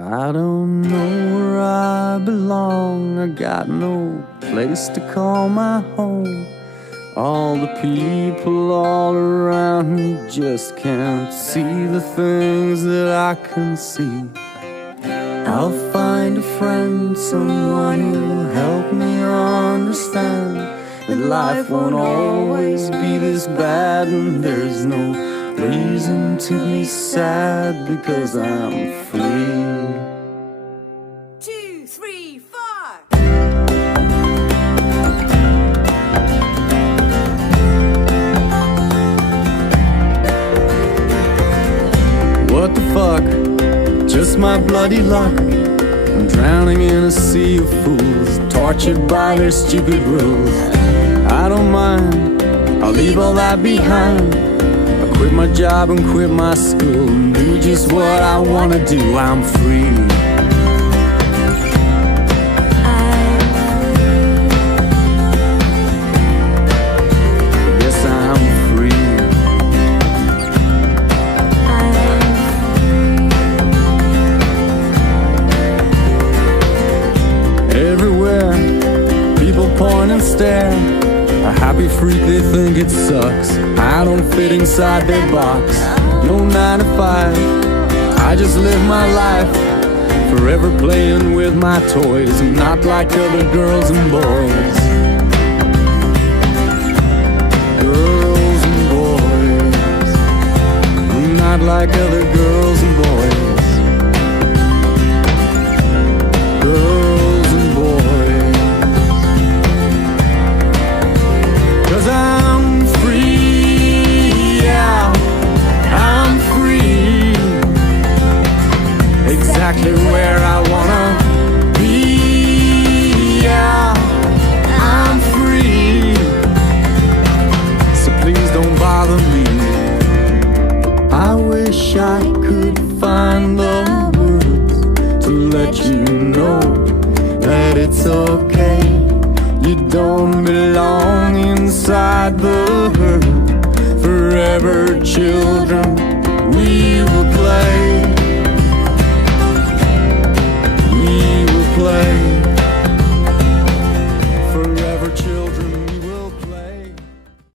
I don't know where I belong. I got no place to call my home. All the people all around me just can't see the things that I can see. I'll find a friend, someone who'll help me understand that life won't always be this bad, and there's no reason to be sad because I'm free. 2, 3, 4. What the fuck? Just my bloody luck. I'm drowning in a sea of fools, tortured by their stupid rules. I don't mind, I'll leave all that behind. I'll quit my job and quit my school and do just what I wanna do. I'm free. Yes, I'm free. Everywhere, people point and stare. A happy freak, they think it sucks. I don't fit inside their box. No 9 to 5, I just live my life, forever playing with my toys. I'm not like other girls and boys. Girls and boys. I'm not like other girls and boys. Girls and boys. 'Cause I'm free, yeah, I'm free. Exactly where I wanna be, yeah, I'm free. So please don't bother me. I wish I could find the words to let you know that it's okay. You don't belong inside the herd. Forever children, we will play.